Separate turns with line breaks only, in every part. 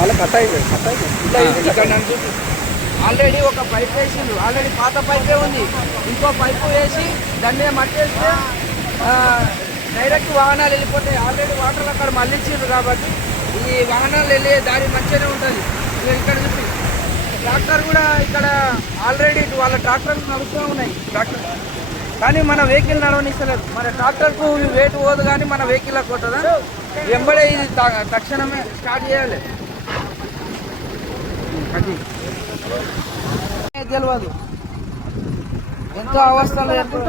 మళ్ళీ కట్ అయింది కట్ అయింది
ఇక్కడ ఆల్రెడీ ఒక పైప్ వేసిండు. ఆల్రెడీ పాత పైపే ఉంది. ఇంకో పైపు వేసి దాన్ని మీద మట్టి వేస్తే డైరెక్ట్ వాహనాలు వెళ్ళిపోతాయి. ఆల్రెడీ వాటర్ అక్కడ మళ్ళించారు కాబట్టి ఈ వాహనాలు వెళ్ళే దారి మంచిగానే ఉంటుంది. ఇక్కడ చూపి ట్రాక్టర్ కూడా ఇక్కడ ఆల్రెడీ వాళ్ళ ట్రాక్టర్లు నడుస్తూ ఉన్నాయి. ట్రాక్టర్ కానీ మన వెహికల్ నడవనిస్తలేదు. మన ట్రాక్టర్కు వెయిట్ పోదు కానీ మన వెహికల్ కొట్టదా వెంబడే ఇది తక్షణమే స్టార్ట్ చేయాలి. తెలియదు. ఎంతో అవస్థలు ఎదుర్కొ-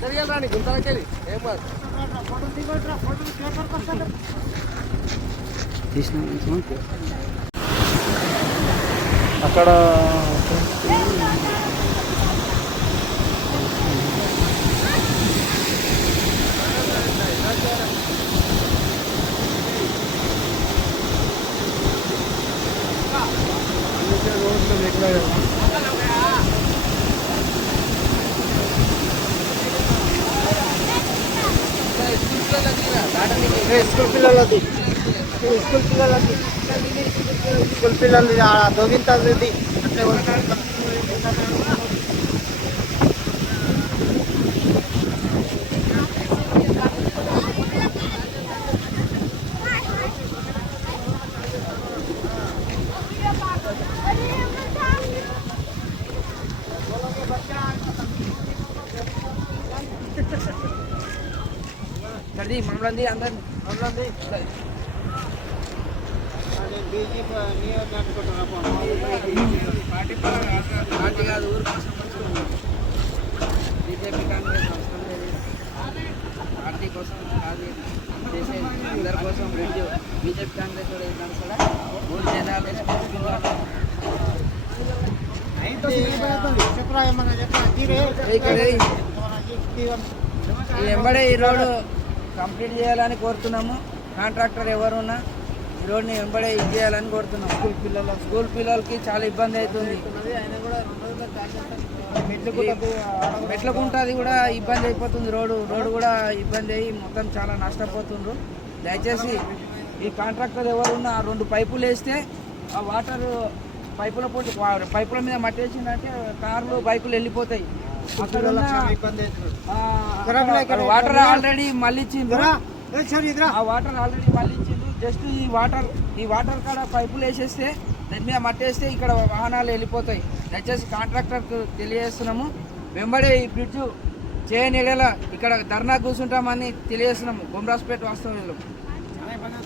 జరిగాలి రాని గుంతలకెళ్ళి ఏం కాదు అక్కడ
స్కూల్ పిల్లలది స్కూల్ పిల్లలది స్కూల్ పిల్లలది దొంగింతది అట్లే
సర్ది మమ్మల్ని అందరిని మమ్మల్ని పార్టీ కాదు, ఊరు కోసం. బీజేపీ కాంగ్రెస్ అవసరం లేదు పార్టీ కోసం కాదు చేసే అందరి కోసం రెండు బీజేపీ కాంగ్రెస్ కూడా ఏంటంటే కూడా మూడు జనాలు వేసుకుంటున్నారు.
చెప్పరా ఏమన్నా చెప్పరా తీరే
ఇక్కడ ఈ వెంబడే ఈ రోడ్డు కంప్లీట్ చేయాలని కోరుతున్నాము. కాంట్రాక్టర్ ఎవరున్నా ఈ రోడ్ని వెంబడే ఇది చేయాలని కోరుతున్నాం. స్కూల్ పిల్లలు. స్కూల్ పిల్లలకి చాలా ఇబ్బంది అవుతుంది. మెట్లకుంటది కూడా ఇబ్బంది అయిపోతుంది. రోడ్డు రోడ్డు కూడా ఇబ్బంది అయ్యి మొత్తం చాలా నష్టపోతుండ్రు. దయచేసి ఈ కాంట్రాక్టర్ ఎవరున్నా ఆ రెండు పైపులు వేస్తే ఆ వాటర్ పైపుల పోటీ పైపుల మీద మట్టి వేసిందంటే కార్లు బైకులు వెళ్ళిపోతాయి. వాటర్ ఆల్రెడీ మళ్ళీ ఆ వాటర్ ఆల్రెడీ మళ్ళీ జస్ట్ ఈ వాటర్ ఈ వాటర్ కాడ పైపులు వేసేస్తే దాని మీద మట్టి వేస్తే ఇక్కడ వాహనాలు వెళ్ళిపోతాయి. దయచేసి కాంట్రాక్టర్కు తెలియజేస్తున్నాము. వెంబడే ఈ బ్రిడ్జ్ చేయనిడేలా ఇక్కడ ధర్నా కూర్చుంటామని తెలియజేస్తున్నాము. గుమ్రాజ్పేట వాస్తవ్యంలో.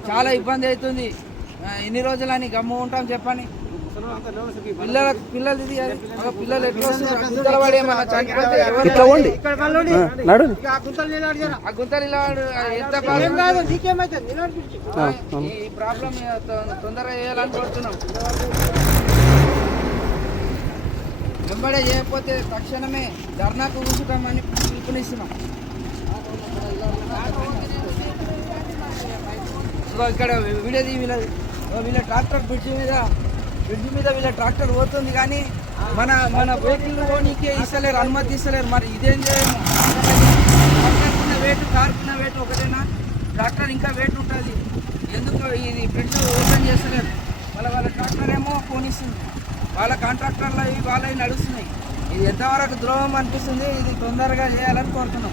చాలా ఇబ్బంది అవుతుంది. ఎన్ని రోజులని గమ్ము ఉంటాం చెప్పని పిల్లల పిల్లలు ఇది పిల్లలు ఎట్లా
ఇట్లా వండి నడు.
ఆ గుంతలు
ఇలా ఎంత. ఈ ప్రాబ్లం తొందరగా చేయాలని కోరుతున్నాం. వెంబడే చేయకపోతే తక్షణమే ధర్నాకు కూర్చుంటామని పిలుపునిస్తున్నాం. ఇక్కడ వీడియో తీ వీళ్ళ వీళ్ళ ట్రాక్టర్ బ్రిడ్జ్ మీద బ్రిడ్జ్ మీద వీళ్ళ ట్రాక్టర్ పోతుంది కానీ మన మన వెహికల్ పోనీకే ఇస్తలేరు అనుమతి ఇస్తలేరు. మరి ఇదేం చేయము? ట్రాక్టర్కున్న వెయిట్ కార్కున్న వెయిట్ ఒకటేనా? ట్రాక్టర్ ఇంకా వెయిట్ ఉంటుంది. ఎందుకు ఇది బ్రిడ్జ్ ఓపెన్ చేస్తలేరు? వాళ్ళ వాళ్ళ ట్రాక్టర్ ఏమో పోనిస్తుంది వాళ్ళ కాంట్రాక్టర్లు అవి వాళ్ళవి నడుస్తున్నాయి. ఇది ఎంతవరకు ద్రోహం అనిపిస్తుంది ఇది తొందరగా చేయాలని కోరుతున్నాం.